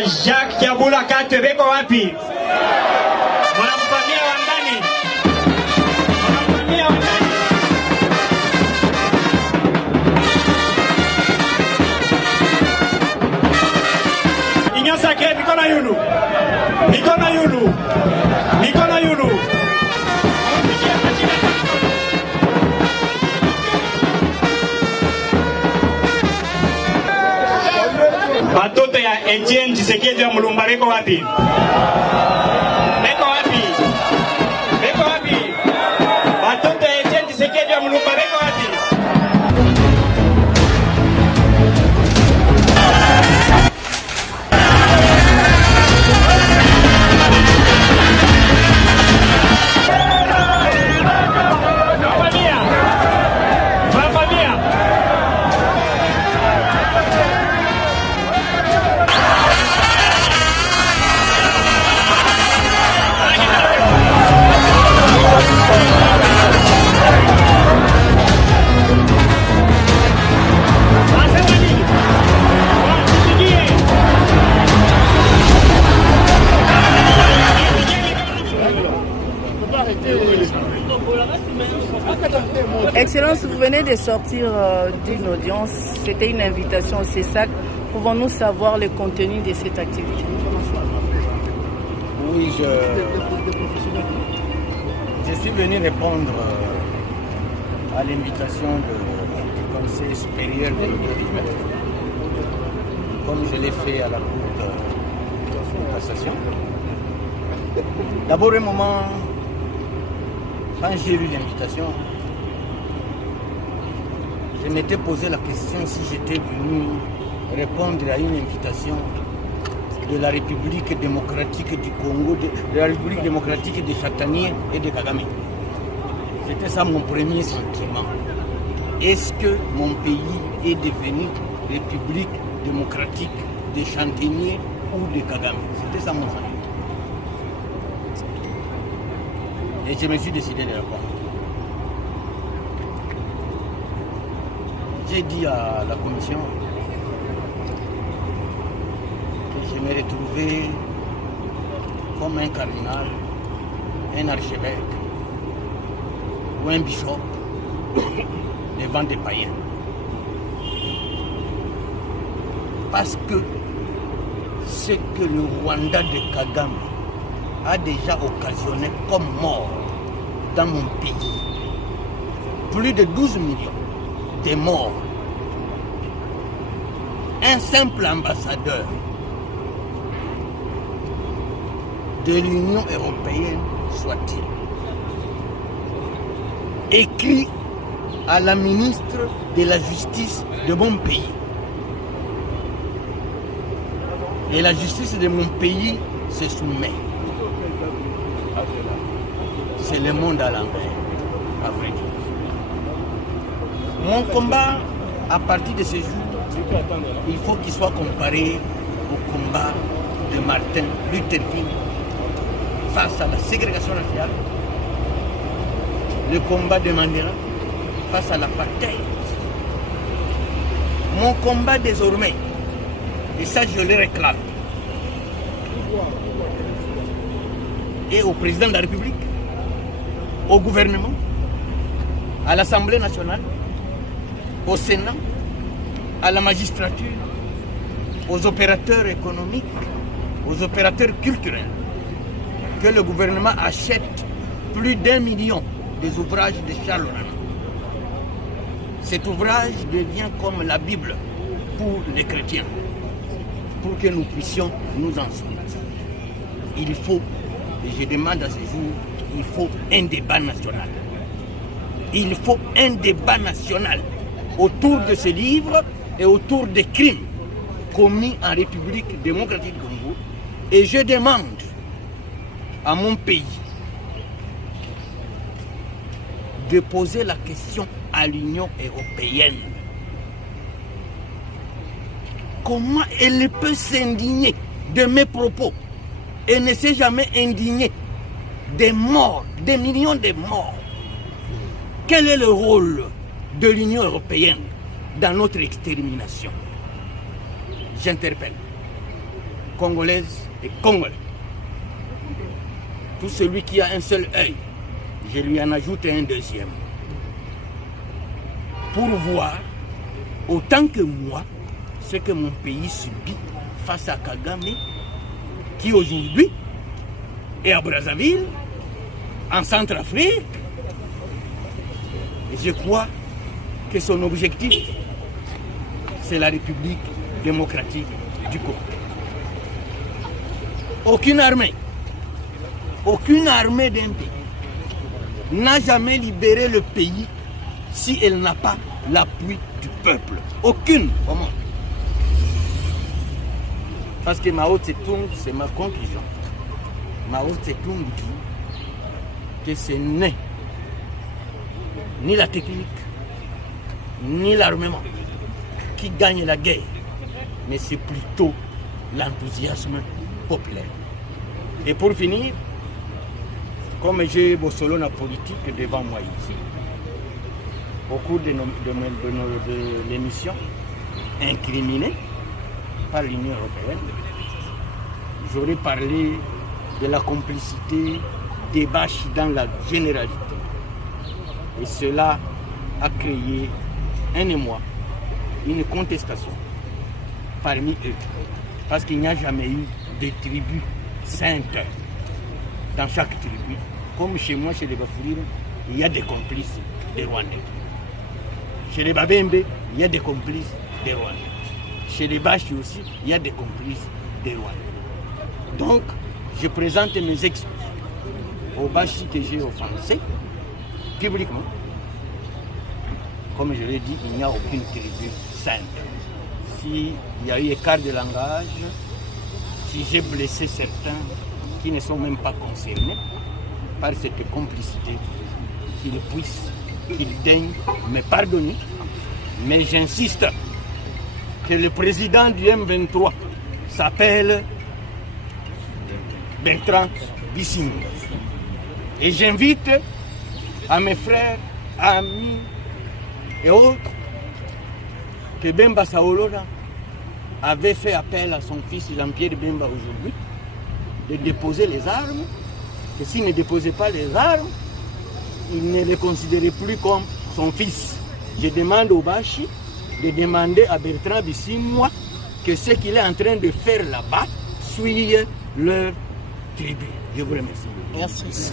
ya Jacques Kiabula Katwe beko wapi? Mwanamfamia wa ndani. Mwanamfamia wa ndani. Inyasa ke mikono yulu. Mikono yulu. Mikono yulu. Batoto ya Etienne Tshisekedi wa Mulumba beko wapi? Beko wapi? Beko wapi? Batoto ya Etienne Tshisekedi wa Mulumba beko wapi? Excellence, vous venez de sortir d'une audience, c'était une invitation au CESAC. Pouvons-nous savoir le contenu de cette activité? Oui, je suis venu répondre à l'invitation du Conseil supérieur de l'audiovisuel, comme je l'ai fait à la Cour de cassation. D'abord, un moment, quand j'ai lu l'invitation, je m'étais posé la question si j'étais venu répondre à une invitation de la République démocratique du Congo, de la République démocratique des Châtaigniers et de Kagame. C'était ça mon premier sentiment. Est-ce que mon pays est devenu République démocratique des Châtaigniers ou de Kagame? C'était ça mon sentiment. Et je me suis décidé de répondre. J'ai dit à la commission que je me retrouvais comme un cardinal, un archevêque ou un bishop devant des païens. Parce que ce que le Rwanda de Kagame a déjà occasionné comme mort dans mon pays, plus de 12 millions de morts, un simple ambassadeur de l'Union européenne soit-il, écrit à la ministre de la Justice de mon pays. Et la justice de mon pays se soumet. C'est le monde à l'envers, à vrai dire. Mon combat, à partir de ce jour, il faut qu'il soit comparé au combat de Martin Luther King face à la ségrégation raciale, le combat de Mandela face à l'apartheid. Mon combat désormais, et ça je le réclame, et au président de la République, au gouvernement, à l'Assemblée nationale, au Sénat, à la magistrature, aux opérateurs économiques, aux opérateurs culturels, que le gouvernement achète plus d'1 million des ouvrages de Charles Orano. Cet ouvrage devient comme la Bible pour les chrétiens, pour que nous puissions nous en souvenir. Il faut, et je demande à ce jour, il faut un débat national. Il faut un débat national autour de ce livre et autour des crimes commis en République démocratique du Congo. Et je demande à mon pays de poser la question à l'Union européenne. Comment elle peut s'indigner de mes propos et ne s'est jamais indignée des morts, des millions de morts? Quel est le rôle de l'Union européenne dans notre extermination? J'interpelle. Congolaises et Congolais. Tout celui qui a un seul œil, je lui en ajoute un deuxième. Pour voir, autant que moi, ce que mon pays subit face à Kagame, qui aujourd'hui est à Brazzaville, en Centrafrique. Et je crois que son objectif, c'est la République démocratique du Congo. Aucune armée d'un pays n'a jamais libéré le pays si elle n'a pas l'appui du peuple. Aucune au monde. Parce que Mao Tse-tung, c'est ma conclusion. Mao Tse-tung dit que ce n'est ni la technique, ni l'armement qui gagne la guerre, mais c'est plutôt l'enthousiasme populaire. Et pour finir, comme j'ai Bossolo la politique devant moi ici, au cours de l'émission, incriminée par l'Union européenne, j'aurais parlé de la complicité des Bashi dans la généralité. Et cela a créé un émoi, une contestation parmi eux. Parce qu'il n'y a jamais eu de tribus saintes dans chaque tribu. Comme chez moi, chez les Bafoulir, il y a des complices des Rwandais. Chez les Babembe, il y a des complices des Rwandais. Chez les Bashi aussi, il y a des complices des Rwandais. Donc, je présente mes excuses aux Bashi que j'ai offensés publiquement. Comme je l'ai dit, il n'y a aucune tribu sainte. S'il y a eu écart de langage, si j'ai blessé certains qui ne sont même pas concernés par cette complicité, qu'ils daignent me pardonner. Mais j'insiste que le président du M23 s'appelle Bertrand Bisimou. Et j'invite à mes frères, amis et autres que Bemba Saolona avait fait appel à son fils Jean-Pierre Bemba aujourd'hui de déposer les armes, que s'il ne déposait pas les armes, il ne les considérait plus comme son fils. Je demande au Bashi de demander à Bertrand Bisimou que ce qu'il est en train de faire là-bas suive leur tribu. Je vous remercie. Merci.